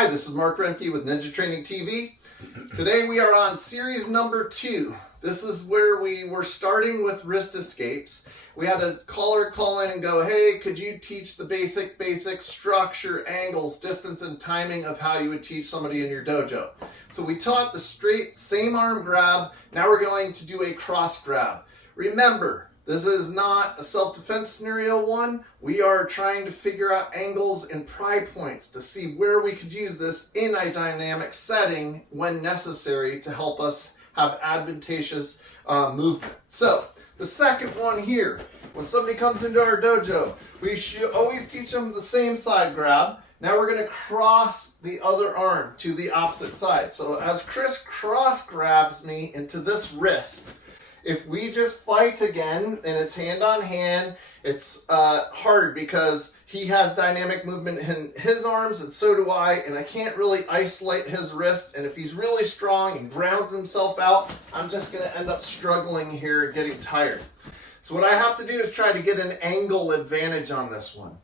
Hi, this is Mark Roemke with Ninja Training TV. Today we are on series number 2. This is where we were starting with wrist escapes. We had a caller call in and go, hey, could you teach the basic structure, angles, distance, and timing of how you would teach somebody in your dojo? So we taught the straight same arm grab. Now we're going to do a cross grab. Remember, this is not a self-defense scenario 1. We are trying to figure out angles and pry points to see where we could use this in a dynamic setting when necessary to help us have advantageous movement. So the second one here, when somebody comes into our dojo, we should always teach them the same side grab. Now we're going to cross the other arm to the opposite side. So as Chris cross grabs me into this wrist, if we just fight again and it's hand on hand, it's hard because he has dynamic movement in his arms and so do I, and I can't really isolate his wrist. And if he's really strong and grounds himself out, I'm just going to end up struggling here and getting tired. So what I have to do is try to get an angle advantage on this one.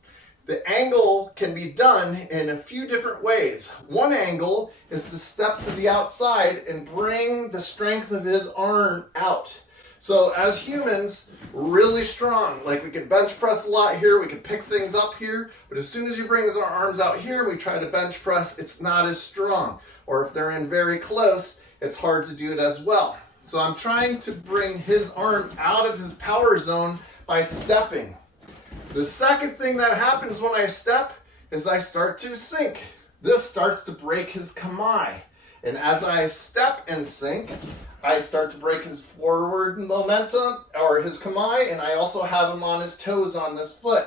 The angle can be done in a few different ways. One angle is to step to the outside and bring the strength of his arm out. So as humans, we're really strong. Like we can bench press a lot here, we can pick things up here, but as soon as you bring our arms out here and we try to bench press, it's not as strong. Or if they're in very close, it's hard to do it as well. So I'm trying to bring his arm out of his power zone by stepping. The second thing that happens when I step is I start to sink. This starts to break his kamae. And as I step and sink, I start to break his forward momentum or his kamae, and I also have him on his toes on this foot.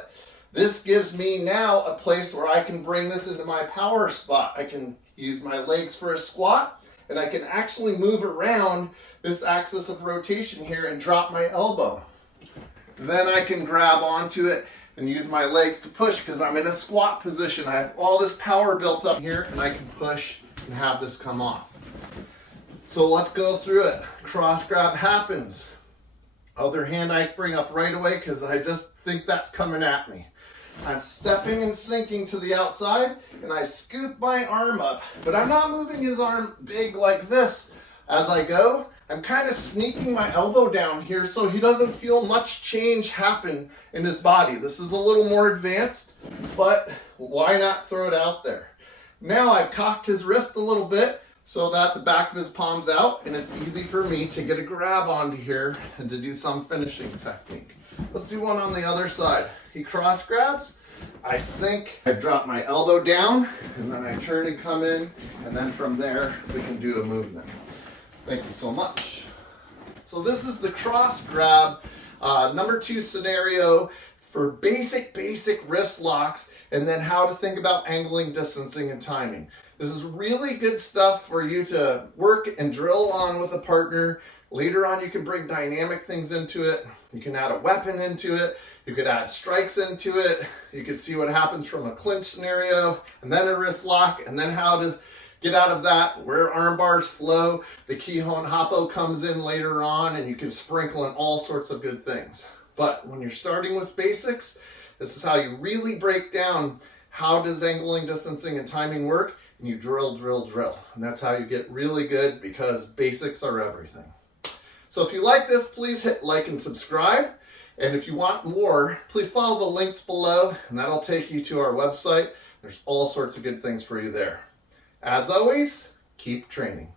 This gives me now a place where I can bring this into my power spot. I can use my legs for a squat, and I can actually move around this axis of rotation here and drop my elbow. Then I can grab onto it and use my legs to push because I'm in a squat position. I have all this power built up here, and I can push and have this come off. So let's go through it. Cross grab happens. Other hand I bring up right away because I just think that's coming at me. I'm stepping and sinking to the outside and I scoop my arm up, but I'm not moving his arm big like this. As I go, I'm kind of sneaking my elbow down here so he doesn't feel much change happen in his body. This is a little more advanced, but why not throw it out there? Now I've cocked his wrist a little bit so that the back of his palm's out and it's easy for me to get a grab onto here and to do some finishing technique. Let's do one on the other side. He cross grabs, I sink, I drop my elbow down, and then I turn and come in, and then from there we can do a movement. Thank you so much. So this is the cross grab number 2 scenario for basic wrist locks, and then how to think about angling, distancing, and timing. This is really good stuff for you to work and drill on with a partner. Later on, you can bring dynamic things into it. You can add a weapon into it. You could add strikes into it. You could see what happens from a clinch scenario, and then a wrist lock, and then how to get out of that, where arm bars flow. The Kihon Happo comes in later on, and you can sprinkle in all sorts of good things. But when you're starting with basics, this is how you really break down how does angling, distancing, and timing work, and you drill. And that's how you get really good because basics are everything. So if you like this, please hit like and subscribe. And if you want more, please follow the links below, and that'll take you to our website. There's all sorts of good things for you there. As always, keep training.